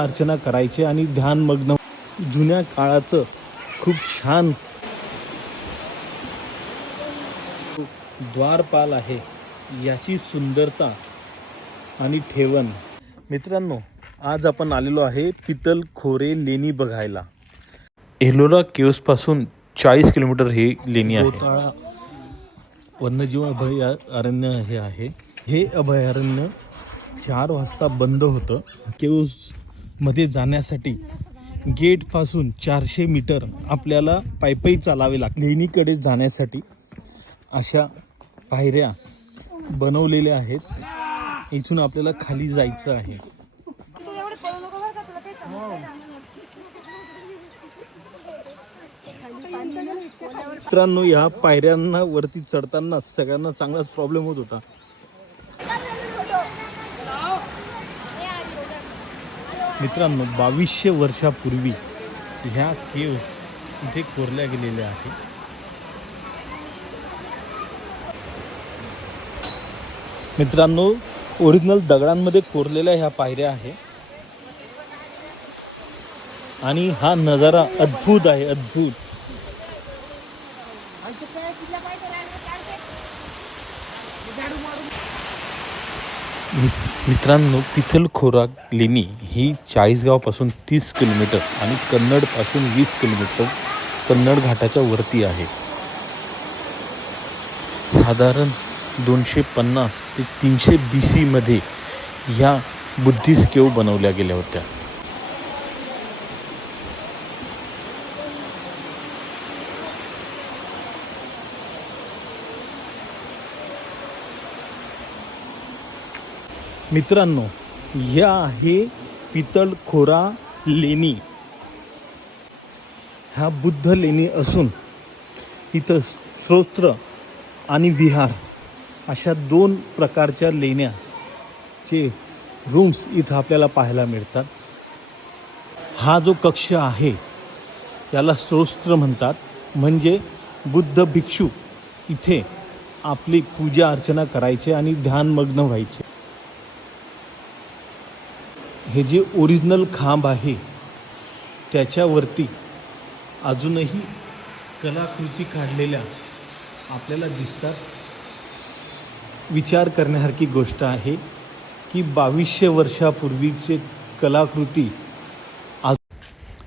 अर्चना करायचे आणि ध्यानमग्न जुन्या काळाचं खूप छान द्वारपाल आहे याची सुंदरता आणि ठेवण. मित्रांनो आज आपण आलेलो आहे पितल खोरे लेणी बघायला. एलोरा केव्सपासून चाळीस किलोमीटर ही लेणी आहे. गोताळा वन्यजीव अभयारण्य हे आहे. हे अभयारण्य चार वाजता बंद होतं. केव्स मध्ये जाण्यासाठी गेटपासून चारशे मीटर आपल्याला पायपाई चालावे लागते. लेणीकडे जाण्यासाठी अशा पायऱ्या बनवलेल्या आहेत. इथून आपल्याला खाली जायचं आहे. मित्रांनो या पायऱ्यांना वरती चढताना सगळ्यांना चांगलाच प्रॉब्लेम होत होता. मित्रांनो बावीसशे वर्षापूर्वी ह्या केव इथे कोरल्या गेलेल्या आहेत. मित्रांनो ओरिजिनल दगडांमध्ये कोरलेल्या ह्या पायऱ्या आहे आणि हा नजारा अद्भुत आहे अद्भुत. मित्रांनो पिथलखोरा लेणी ही चाळीसगावपासून तीस किलोमीटर आणि कन्नडपासून वीस किलोमीटर कन्नड घाटाच्या वरती आहे. साधारण दोनशे पन्नास ते तीनशे बी सीमध्ये ह्या बुद्धिस्ट केव बनवल्या गेल्या होत्या. मित्रांनो या आहे पितळ खोरा लेणी. ह्या बुद्ध लेणी असून इथं स्रोत्र आणि विहार अशा दोन प्रकारच्या लेण्याचे रूम्स इथं आपल्याला पाहायला मिळतात. हा जो कक्ष आहे त्याला स्रोत्र म्हणतात. म्हणजे बुद्ध भिक्षू इथे आपली पूजा अर्चना करायचे आणि ध्यानमग्न व्हायचे. हे जे ओरिजिनल खांब आहे त्याच्यावरती अजूनही कलाकृती काढलेल्या आपल्याला दिसतात. विचार करण्यासारखी गोष्ट आहे की बावीसशे वर्षापूर्वीचे कलाकृती आज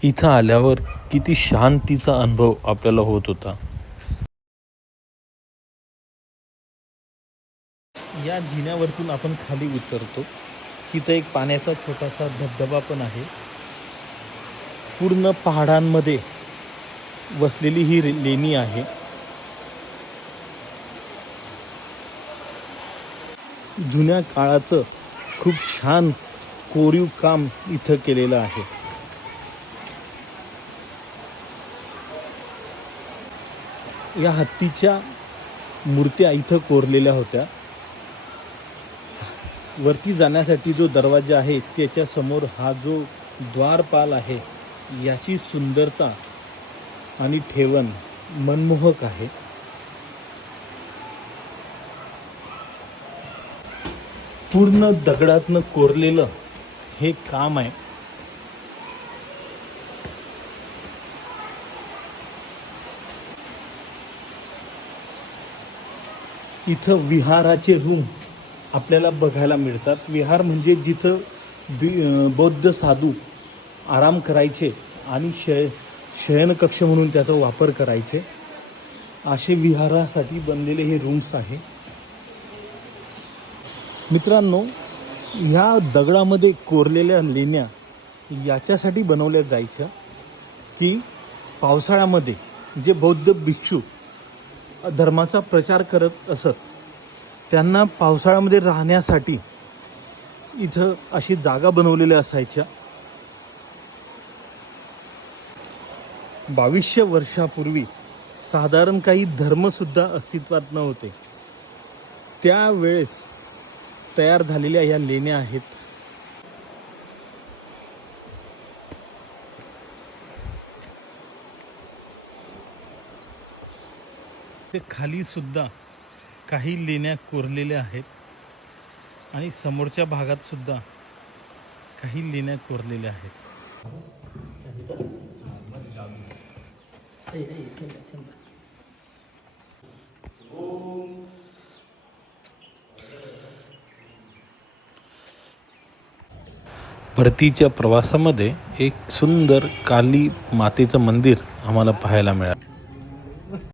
इथं आल्यावर किती शांतीचा अनुभव आपल्याला होत होता. या जिन्यावरतून आपण खाली उतरतो. तिथं एक पाण्याचा छोटासा धबधबा पण आहे. पूर्ण पहाडांमध्ये वसलेली ही लेणी आहे. जुन्या काळाचं खूप छान कोरीव काम इथं केलेलं आहे. या हत्तीच्या मूर्त्या इथं कोरलेल्या होत्या. वरती जाण्यासाठी जो दरवाजा आहे त्याच्यासमोर हा जो द्वारपाल आहे याची सुंदरता आणि ठेवण मनमोहक आहे. पूर्ण दगडातनं कोरलेलं हे काम आहे. इथं विहाराचे रूम आपल्याला बघायला मिळतात. विहार म्हणजे जिथं बि बौद्ध साधू आराम करायचे आणि शय शयनकक्ष म्हणून त्याचा वापर करायचे. असे विहारासाठी बनलेले हे रूम्स आहे. मित्रांनो ह्या दगडामध्ये कोरलेल्या लेण्या याच्यासाठी बनवल्या जायच्या की पावसाळ्यामध्ये जे बौद्ध भिक्षू धर्माचा प्रचार करत असत त्यांना पावसाळ्यामध्ये राहण्यासाठी इथं अशी जागा बनवलेल्या असायच्या. बावीसशे वर्षापूर्वी साधारण काही धर्मसुद्धा अस्तित्वात नव्हते. त्यावेळेस तयार झालेल्या या लेण्या आहेत. ते खाली सुद्धा काही लेण्या कोरलेल्या आहेत आणि समोरच्या भागात सुद्धा काही लेण्या कोरलेल्या आहेत. परतीच्या प्रवासामध्ये एक सुंदर काली मातेचं मंदिर आम्हाला पाहायला मिळालं.